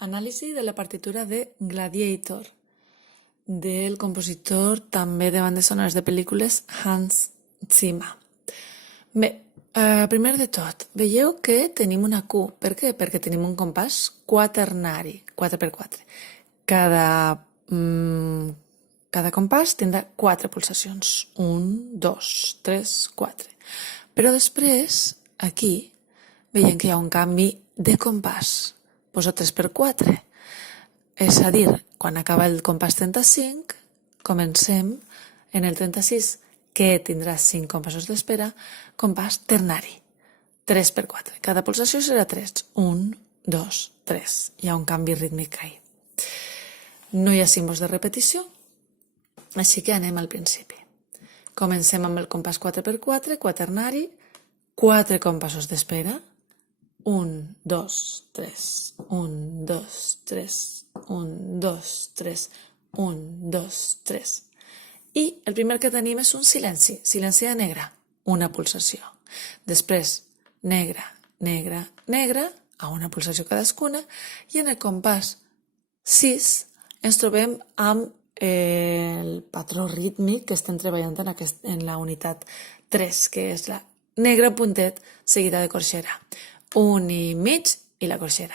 Anàlisi de la partitura de Gladiator, del compositor també de bandes sonores de pel·lícules Hans Zimmer. Bé, primer de tot, veieu que tenim una Q. Per què? Perquè tenim un compàs quaternari, 4x4. Cada compàs tindrà 4 pulsacions. 1, 2, 3, 4. Però després, aquí, veiem que hi ha un canvi de compàs. Poso 3x4. És a dir, quan acaba el compàs 35, comencem en el 36, que tindrà 5 compassos d'espera, compàs ternari. 3x4. Cada pulsació serà 3. 1, 2, 3. Hi ha un canvi rítmic ahí. No hi ha símbols de repetició, així que anem al principi. Comencem amb el compàs 4x4, quaternari, 4 compassos d'espera. 1, 2, 3, 1, 2, 3, 1, 2, 3, 1, 2, 3. I el primer que tenim és un silenci, silenci de negra, una pulsació. Després, negra, negra, negra, a una pulsació cadascuna, i en el compàs 6 ens trobem amb el patró rítmic que estem treballant en la unitat 3, que és la negra puntet seguida de corxera. 1 i mig i la corxera.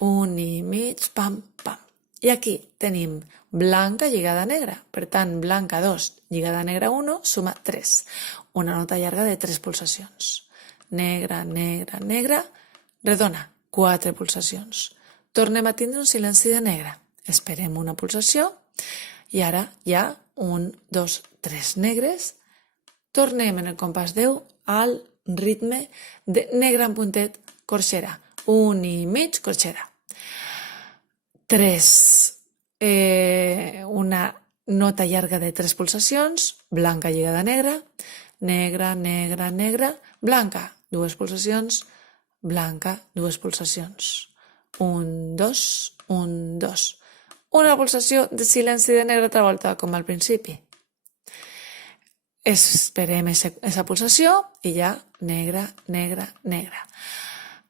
1 i mig, pam, pam. I aquí tenim blanca lligada a negra. Per tant, blanca 2 lligada a negra 1 suma 3. Una nota llarga de 3 pulsacions. Negra, negra, negra, redona, 4 pulsacions. Tornem a tindre un silenci de negra. Esperem una pulsació i ara hi ha 1, 2, 3 negres. Tornem en el compàs 10 al ritme de negra en puntet, corxera. 1 i mig, corxera. 3. Una nota llarga de 3 pulsacions, blanca lligada a negra, negra, negra, negra, blanca, 2 pulsacions, blanca, 2 pulsacions. 1, 2, 1, 2. Una pulsació de silenci de negra altra volta, com al principi. Esperem aquesta pulsació i ja negra, negra, negra.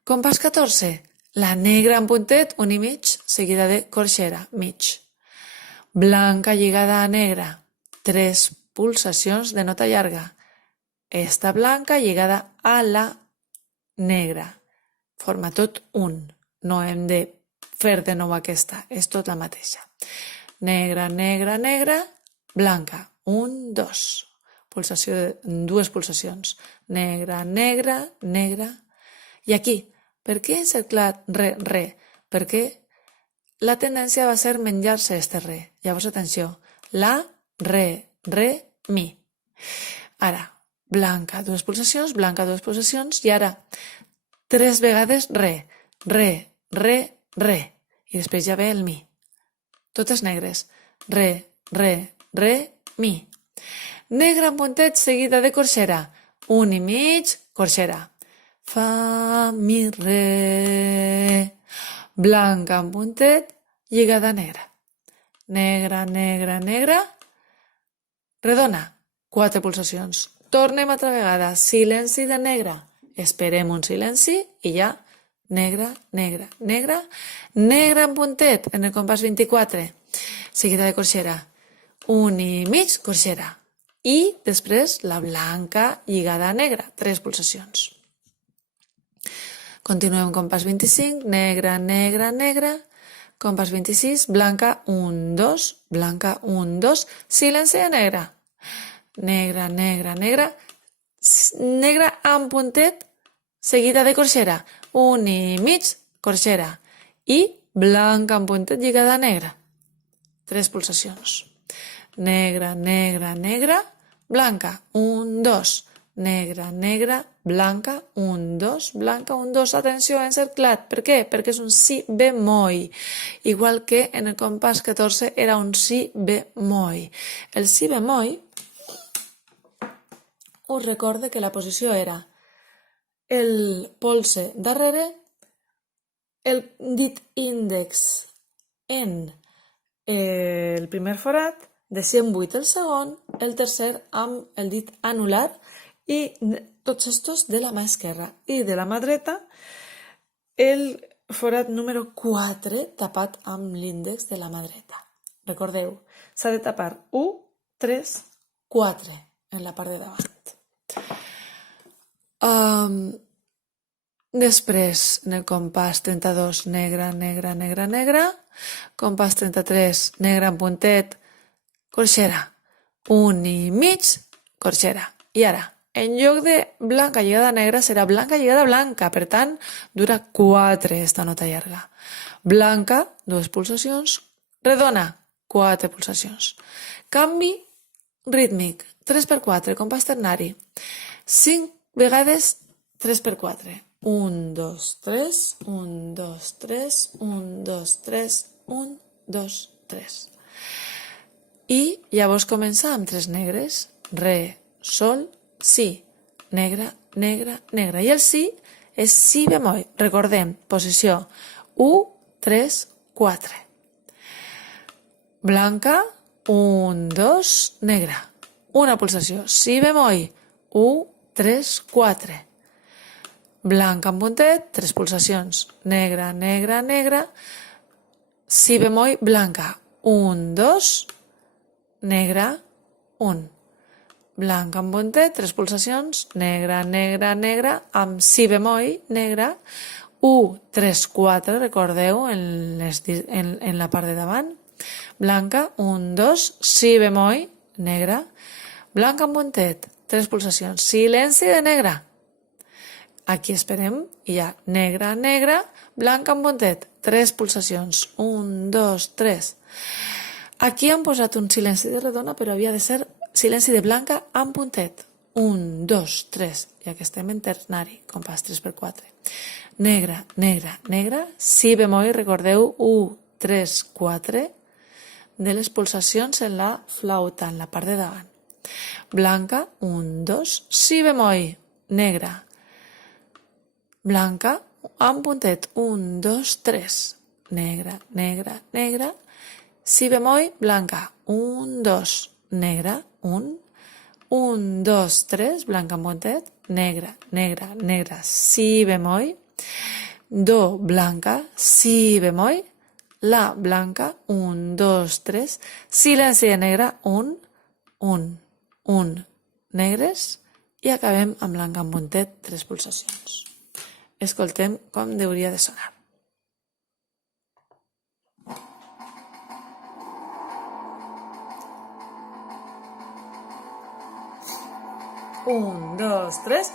Compàs 14, la negra en puntet, 1 i mig, seguida de corxera, mig. Blanca lligada a negra, 3 pulsacions de nota llarga. Esta blanca lligada a la negra. Forma tot un. No hem de fer de nou aquesta, és tot la mateixa. Negra, negra, negra, blanca, 1, 2. Pulsació de 2 pulsacions. Negra, negra, negra. I aquí, per què he encerclat re, re? Perquè la tendència va ser menjar-se este re. Llavors, atenció. La, re, re, mi. Ara, blanca, 2 pulsacions, blanca, 2 pulsacions, i ara 3 vegades re, re, re, re. I després ja ve el mi. Totes negres. Re, re, re, mi. Negra en puntet seguida de corxera. 1 i mig, corxera. Fa, mi, re. Blanca en puntet, lligada a negra. Negra, negra, negra. Redona, 4 pulsacions. Tornem altra vegada. Silenci de negra. Esperem un silenci i ja negra, negra, negra. Negra en puntet en el compàs 24. Seguida de corxera. 1 i mig, corxera. I després la blanca lligada a negra, 3 pulsacions. Continuem compàs 25, negra, negra, negra. Compàs 26, blanca, 1, 2, blanca, 1, 2, silenci de negra. Negra, negra, negra. Negra en puntet, seguida de corxera. 1 i mig, corxera. I blanca en puntet lligada a negra. 3 pulsacions. Negra, negra, negra, blanca, 1, 2, negra, negra, blanca, 1, 2, blanca, 1, 2, atenció, encerclat. Per què? Perquè és un si bemoll, igual que en el compàs 14 era un si bemoll. El si bemoll us recorde que la posició era el polze darrere, el dit índex en el primer forat, de 108 el segon, el tercer amb el dit anular i tots estos de la mà esquerra. I de la mà dreta el forat número 4 tapat amb l'índex de la mà dreta. Recordeu, s'ha de tapar 1, 3, 4 en la part de davant. Després, en el compàs 32, negre, negre, negre, negre. Compàs 33, negre en puntet, corxera. 1 i mig, corxera. I ara, en lloc de blanca lligada negra, serà blanca lligada blanca. Per tant, dura 4 esta nota llarga. Blanca, 2 pulsacions. Redona, 4 pulsacions. Canvi rítmic, 3x4, compàs ternari. 5 vegades 3x4. 1, 2, 3, 1, 2, 3, 1, 2, 3, 1, 2, 3. I llavors comença amb 3 negres. Re, sol, si. Negre, negre, negre. I el si és si bemoll. Recordem, posició 1, 3, 4. Blanca, 1, 2, negra. Una pulsació. Si bemoll, 1, 3, 4. Blanca en puntet, 3 pulsacions. Negra, negra, negra. Si bemoll, blanca. 1, 2, negra, 1. Blanca en puntet, 3 pulsacions. Negra, negra, negra. Amb si bemoll, negra. 1, 3, 4, recordeu, en la part de davant. Blanca, 1, 2, si bemoll, negra. Blanca en puntet, 3 pulsacions. Silenci de negra. Aquí esperem i hi ha negra, negra, blanca en puntet, 3 pulsacions, 1, 2, 3. Aquí han posat un silenci de redona, però havia de ser silenci de blanca en puntet. 1, 2, 3, ja que estem en ternari, compàs 3x4. Negra, negra, negra, si bemoll, recordeu, 1, 3, 4, de les pulsacions en la flauta, en la part de davant. Blanca, 1, 2, si bemoll, negra, blanca, en puntet, 1, 2, 3, negra, negra, negra, si bemoll, blanca, 1, 2, negra, 1, 1, 2, 3, blanca en puntet, negra, negra, negra, si bemoll, do, blanca, si bemoll, la, blanca, 1, 2, 3, silenci de negra, 1, 1, negres, i acabem amb blanca en puntet, 3 pulsacions. Escoltem com hauria de sonar. Un, dos, tres.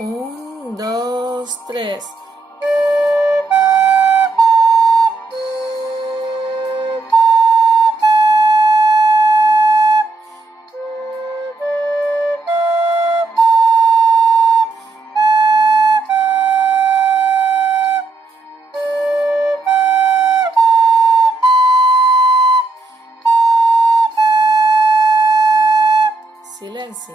Un, dos, tres. Silenci.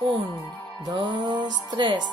Un, dos, tres.